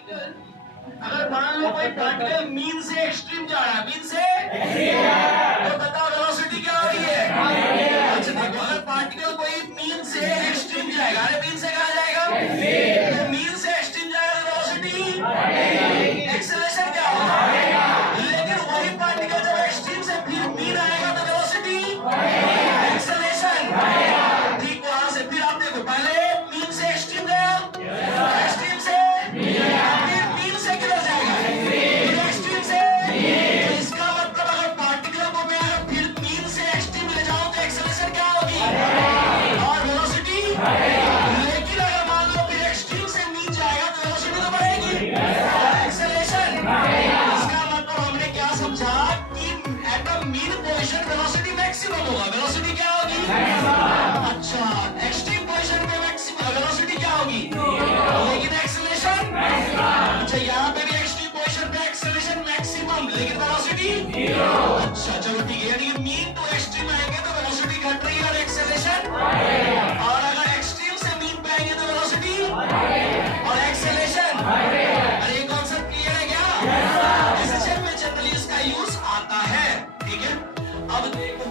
अगर मान लो कोई पार्टिकल मीन से एक्सट्रीम जा रहा है, मीन से तो बताओ वेलोसिटी क्या हो रही है? अच्छा देखो, अगर पार्टिकल कोई मीन से एक्सट्रीम जाएगा, अरे मीन से कहां जाएगा? तो मीन से एक्सट्रीम जाएगा तो वेलोसिटी एक्सेलरेशन क्या होगा? लेकिन वही पार्टिकल जब एक्सट्रीम से फिर मीन आएगा तो वेलोसिटी एक्सेलरेशन ठीक वहां से। फिर आप देखो, पहले मीन से एक्सट्रीम गया, एक्सट्रीम से फिर मीन से किधर जाएगा? फिर एक्सट्रीम से। तो इसका मतलब अगर पार्टिकल को मैं फिर मीन से एक्सट्रीम ले जाऊं तो एक्सेलरेशन क्या होगी और वेलोसिटी। लेकिन अगर मान लो फिर एक्सट्रीम से मीन जाएगा तो वेलोसिटी तो बढ़ेगी और एक्सेलरेशन। इसका मतलब हमने क्या समझा कि at the mean position velocity maximum होगा। वेलोसिटी क्या होगी? अच्छा, एक्सट्रीम पोजीशन में मैक्सिमम वेलोसिटी क्या होगी? लेकिन एक्सेलरेशन। अच्छा, यहाँ पे भी एक्सट्रीम पोजीशन पे एक्सेलरेशन मैक्सिमम लेकिन वेलोसिटी जीरो। अच्छा चलो ठीक है, यानी मीन टू एक्सट्रीम आएंगे तो वेलोसिटी घट रही है और एक्सेलरेशन, और अगर एक्सट्रीम से मीन पे आएंगे तो वेलोसिटी और एक्सेलरेशन। अरे ये कॉन्सेप्ट क्लियर है क्या? एसएचएम में जनरली इसका यूज आता है। ठीक है, अब देखो,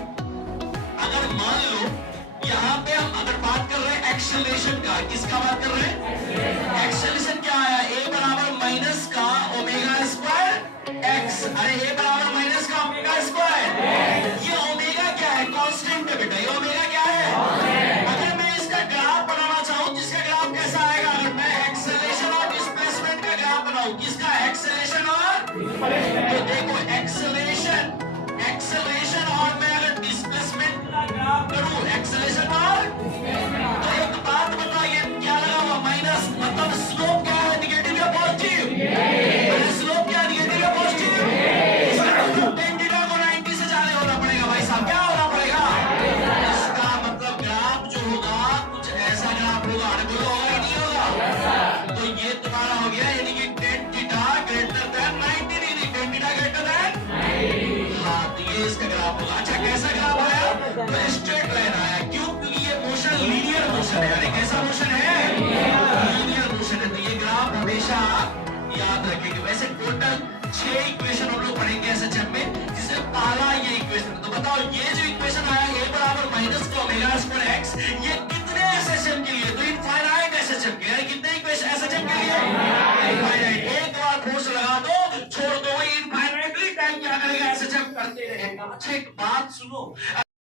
अगर मान लो यहाँ पे हम अगर बात कर रहे हैं एक्सेलरेशन का, किसका बात कर रहे हैं? एक्सेलरेशन क्या आया? ए बराबर माइनस का ओमेगा स्क्वायर एक्स। अरे ए बराबर माइनस का ओमेगा स्क्वायर, ये ओमेगा क्या है? कांस्टेंट है बेटा, ये ओमेगा क्या है? अगर मैं इसका ग्राफ बनाना चाहूं, जिसका ग्राफ कैसा आएगा? अगर मैं एक्सेलरेशन और डिस्प्लेसमेंट का ग्राफ बनाऊं, किसका? एक्सेलरेशन और तो देखो, एक्सेलरेशन और मैं अगर डिस्प्लेसमेंट का ग्राफ करूं, एक्सेलरेशन और तो एक बात बताइए, क्या लगा हुआ? माइनस, मतलब स्लोप क्या है? नेगेटिव या पॉजिटिव? स्लोप क्या है? नेगेटिव या पॉजिटिव? इसका मतलब tan थीटा को 90 से ज्यादा होना पड़ेगा भाई साहब। क्या होना पड़ेगा? इसका मतलब ग्राफ जो होगा कुछ ऐसा ग्राफ होगा। अरे बोलो होगा नहीं होगा? तो ये तुम्हारा हो गया, यानी कि tan theta greater than 90 degree, tan theta greater than. हाँ, तो ये इसका ग्राफ होगा। अच्छा, कैसा ग्राफ आया? तो स्ट्रेट लाइन आया। क्यों? क्योंकि ये मोशन लीनियर मोशन है। अरे कैसा मोशन है? लीनियर मोशन है। तो ये ग्राफ हमेशा याद रखेंगे। वैसे टोटल 6 इक्वेशन हम लोग पढ़ेंगे एसएचएम में, जिसमें पहला ये इक्वेशन। तो बताओ, ये जो इक्वेशन आया a बराबर माइनस का ओमेगा स्क्वायर एक्स, ये कितने एसएचएम के लिए? तो इनफाइनाइट एसएचएम के लिए। कितने इक्वेशन एसएचएम के लिए? इनफाइनाइट। एक बार फोर्स लगा दो, छोड़ दो, इनफाइनाइटली टाइम क्या करेगा? एसएचएम करते रहेगा। अच्छा, एक बात सुनो,